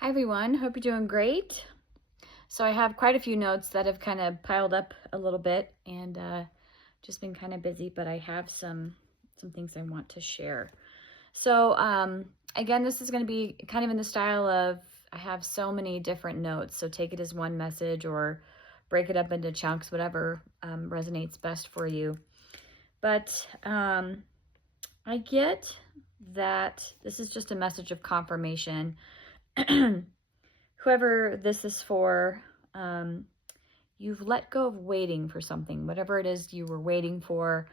Hi everyone, hope you're doing great. So I have quite a few notes that have kind of piled up a little bit and just been kind of busy, but I have some things I want to share. So again, this is going to be kind of in the style of I have so many different notes, so take it as one message or break it up into chunks, whatever resonates best for you. But I get that this is just a message of confirmation. Whoever this is for, you've let go of waiting for something, whatever it is you were waiting for.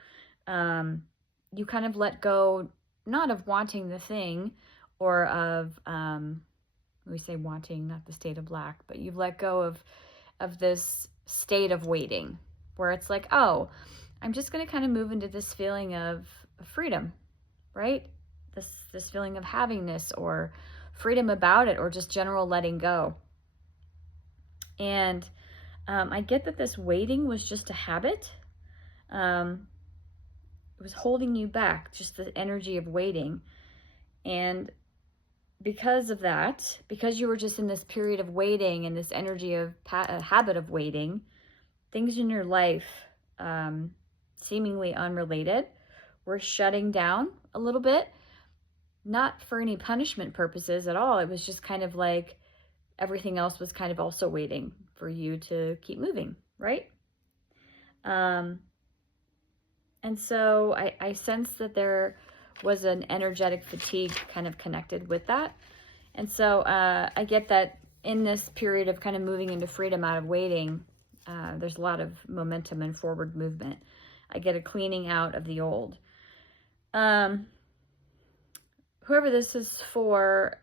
You kind of let go, not of wanting the thing or of, we say wanting, not the state of lack, but you've let go of this state of waiting where it's like, oh, I'm just going to kind of move into this feeling of freedom, right? This feeling of havingness or freedom about it or just general letting go. And I get that this waiting was just a habit. It was holding you back, just the energy of waiting. And because of that, because you were just in this period of waiting and this energy of a habit of waiting, things in your life, seemingly unrelated, were shutting down a little bit. Not for any punishment purposes at all. It was just kind of like everything else was kind of also waiting for you to keep moving, right? And so I sense that there was an energetic fatigue kind of connected with that. And so I get that in this period of kind of moving into freedom out of waiting, there's a lot of momentum and forward movement. I get a cleaning out of the old. Whoever this is for,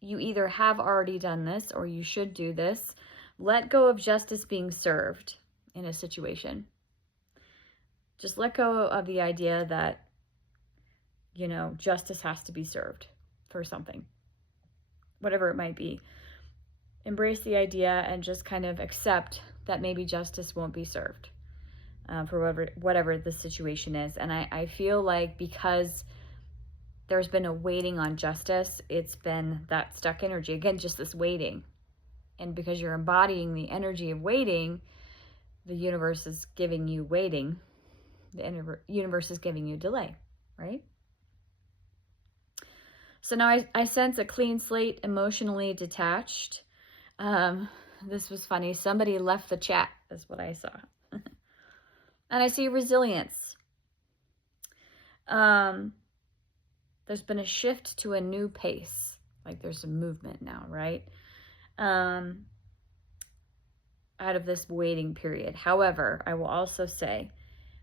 you either have already done this or you should do this. Let go of justice being served in a situation. Just let go of the idea that, justice has to be served for something, whatever it might be. Embrace the idea and just kind of accept that maybe justice won't be served for whatever the situation is. And I feel like because there's been a waiting on justice, it's been that stuck energy. Again, just this waiting. And because you're embodying the energy of waiting, the universe is giving you waiting. The universe is giving you delay, right? So now I sense a clean slate, emotionally detached. This was funny. Somebody left the chat, is what I saw. And I see resilience. There's been a shift to a new pace. Like there's a movement now, right? Out of this waiting period. However, I will also say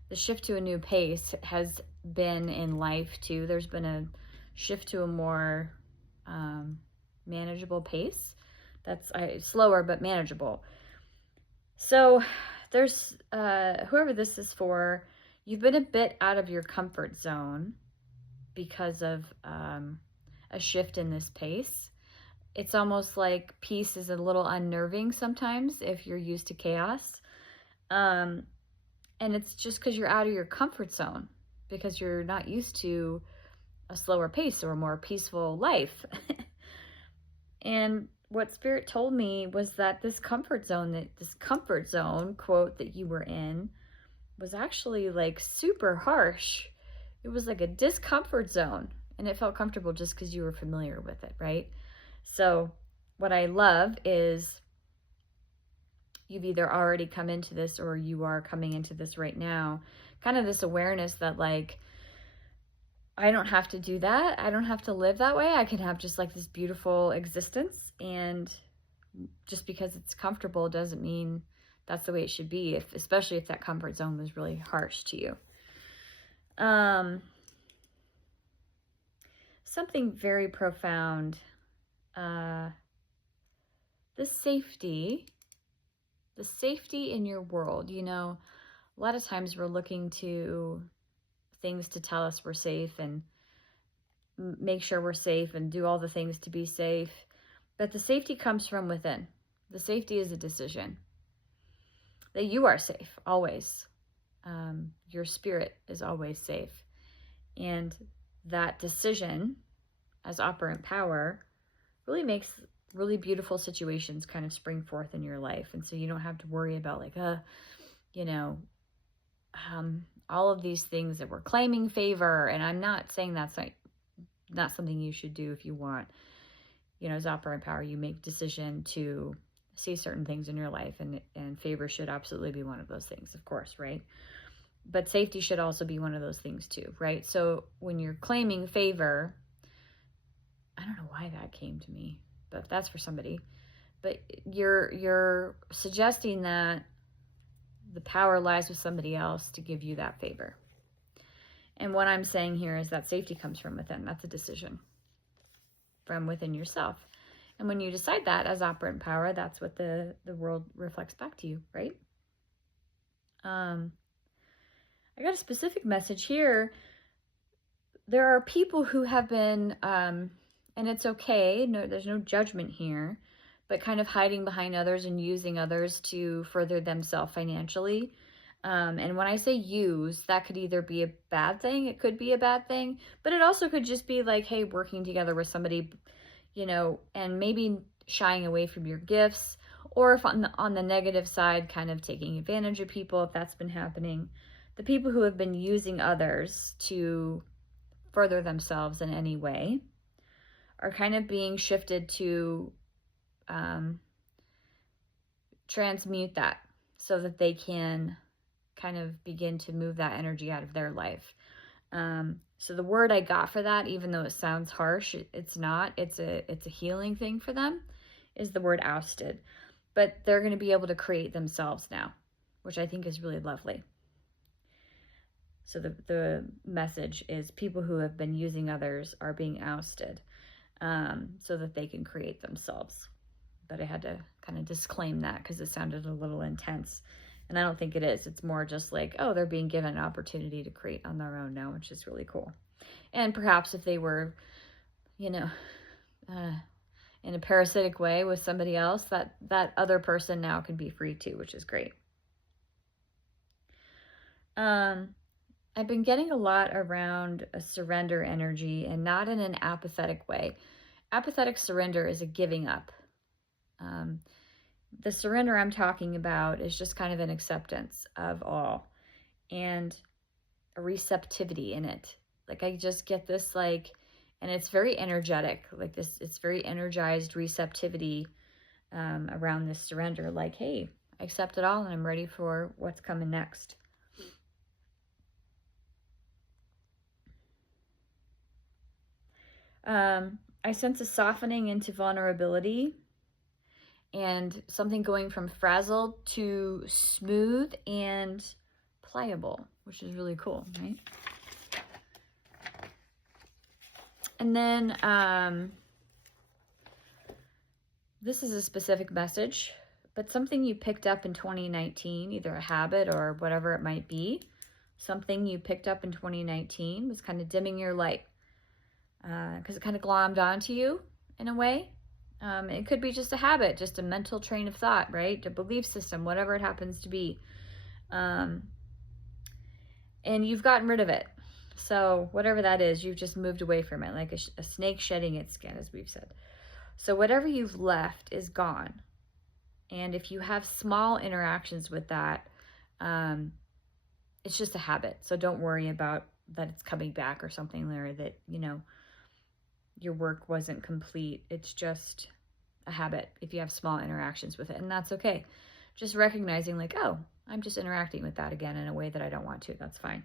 the shift to a new pace has been in life too. There's been a shift to a more manageable pace. That's slower but manageable. So there's whoever this is for, you've been a bit out of your comfort zone because of a shift in this pace. It's almost like peace is a little unnerving sometimes if you're used to chaos. And it's just because you're out of your comfort zone, because you're not used to a slower pace or a more peaceful life. And what Spirit told me was that this comfort zone quote that you were in was actually like super harsh. It was like a discomfort zone, and it felt comfortable just because you were familiar with it, right? So what I love is you've either already come into this or you are coming into this right now. Kind of this awareness that like, I don't have to do that. I don't have to live that way. I can have just like this beautiful existence. And just because it's comfortable doesn't mean that's the way it should be, especially if that comfort zone was really harsh to you. Something very profound. The safety in your world. A lot of times we're looking to things to tell us we're safe and make sure we're safe and do all the things to be safe. But the safety comes from within. The safety is a decision. That you are safe, always. Your spirit is always safe. And that decision as operant power really makes really beautiful situations kind of spring forth in your life. And so you don't have to worry about like, you know, all of these things that we're claiming favor. And I'm not saying that's not something you should do if you want, you know, as operant power, you make decision to see certain things in your life, and favor should absolutely be one of those things, of course, right? But safety should also be one of those things too, right? So when you're claiming favor, I don't know why that came to me, but that's for somebody. But you're suggesting that the power lies with somebody else to give you that favor. And what I'm saying here is that safety comes from within. That's a decision from within yourself. And when you decide that as operant power, that's what the world reflects back to you, right? I got a specific message here. There are people who have been, and it's okay, no, there's no judgment here, but kind of hiding behind others and using others to further themselves financially. And when I say use, that could either be a bad thing, it could be a bad thing, but it also could just be like, hey, working together with somebody, you know, and maybe shying away from your gifts, or if on the negative side, kind of taking advantage of people, if that's been happening. The people who have been using others to further themselves in any way are kind of being shifted to transmute that so that they can kind of begin to move that energy out of their life. So the word I got for that, even though it sounds harsh, it's not. It's a healing thing for them, is the word ousted. But they're going to be able to create themselves now, which I think is really lovely. So the message is people who have been using others are being ousted so that they can create themselves. But I had to kind of disclaim that because it sounded a little intense. And I don't think it is. It's more just like, oh, they're being given an opportunity to create on their own now, which is really cool. And perhaps if they were, you know, in a parasitic way with somebody else, that other person now can be free too, which is great. I've been getting a lot around a surrender energy, and not in an apathetic way. Apathetic surrender is a giving up. The surrender I'm talking about is just kind of an acceptance of all and a receptivity in it. Like I just get this like, and it's very energetic, like this, it's very energized receptivity around this surrender. Like, hey, I accept it all and I'm ready for what's coming next. I sense a softening into vulnerability and something going from frazzled to smooth and pliable, which is really cool, right? And then this is a specific message, but something you picked up in 2019, either a habit or whatever it might be, something you picked up in 2019 was kind of dimming your light because it kind of glommed onto you in a way. It could be just a habit, just a mental train of thought, right? A belief system, whatever it happens to be. And you've gotten rid of it. So whatever that is, you've just moved away from it, like a snake shedding its skin, as we've said. So whatever you've left is gone. And if you have small interactions with that, it's just a habit. So don't worry about that it's coming back or something, or that, you know, your work wasn't complete. It's just a habit if you have small interactions with it, and that's okay. Just recognizing like, oh, I'm just interacting with that again in a way that I don't want to. That's fine.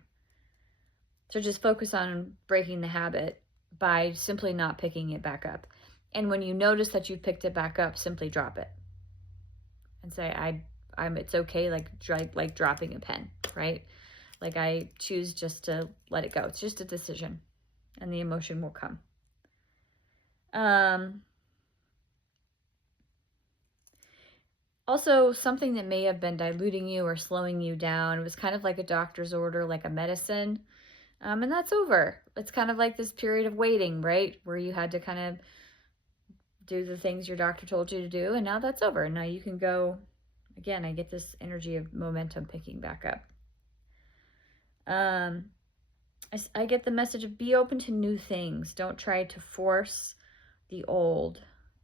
So just focus on breaking the habit by simply not picking it back up. And when you notice that you've picked it back up, simply drop it and say, I'm it's okay, like dropping a pen, right? Like I choose just to let it go. It's just a decision, and the emotion will come. Also, something that may have been diluting you or slowing you down, it was kind of like a doctor's order, like a medicine, and that's over. It's kind of like this period of waiting, right? Where you had to kind of do the things your doctor told you to do, and now that's over. Now you can go, again, I get this energy of momentum picking back up. I get the message of be open to new things. Don't try to force the old.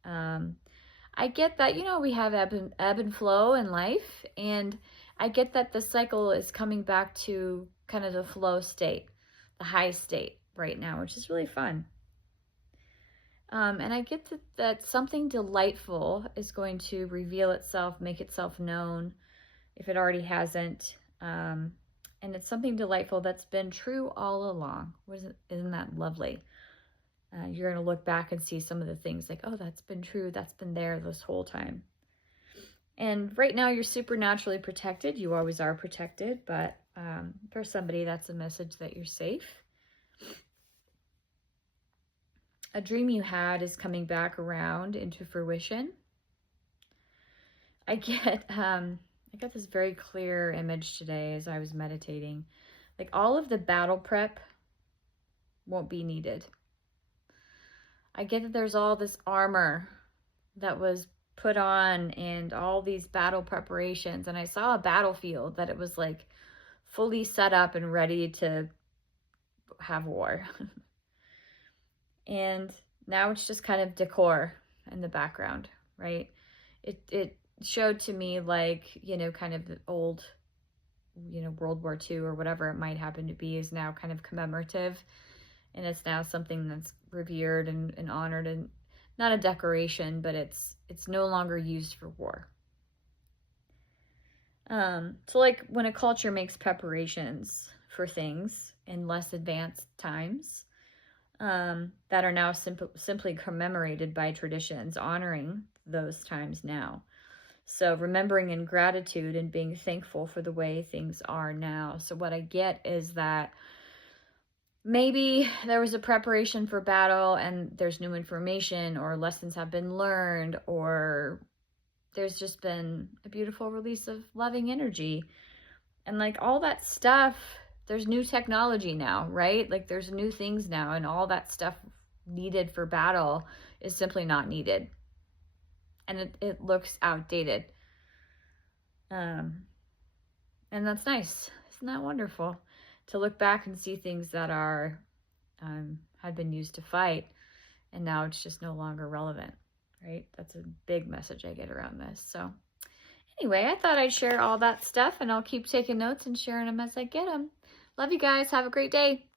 I get that, you know, we have ebb and flow in life, and I get that the cycle is coming back to kind of the flow state, the high state right now, which is really fun. And I get that something delightful is going to reveal itself, make itself known if it already hasn't. And it's something delightful that's been true all along. Isn't that lovely? You're going to look back and see some of the things like, oh, that's been true. That's been there this whole time. And right now you're supernaturally protected. You always are protected, but for somebody, that's a message that you're safe. A dream you had is coming back around into fruition. I get this very clear image today as I was meditating. Like all of the battle prep won't be needed. I get that there's all this armor that was put on and all these battle preparations. And I saw a battlefield that it was like fully set up and ready to have war. And now it's just kind of decor in the background, right? It showed to me like, you know, kind of the old, you know, World War II or whatever it might happen to be is now kind of commemorative. And it's now something that's revered and honored, and not a decoration, but it's no longer used for war. So like when a culture makes preparations for things in less advanced times, that are now simply commemorated by traditions, honoring those times now. So remembering in gratitude and being thankful for the way things are now. So what I get is that maybe there was a preparation for battle and there's new information or lessons have been learned, or there's just been a beautiful release of loving energy. And like all that stuff, there's new technology now, right? Like there's new things now, and all that stuff needed for battle is simply not needed. And it looks outdated. And that's nice. Isn't that wonderful? To look back and see things that are had been used to fight, and now it's just no longer relevant, right? That's a big message I get around this. So anyway, I thought I'd share all that stuff, and I'll keep taking notes and sharing them as I get them. Love you guys. Have a great day.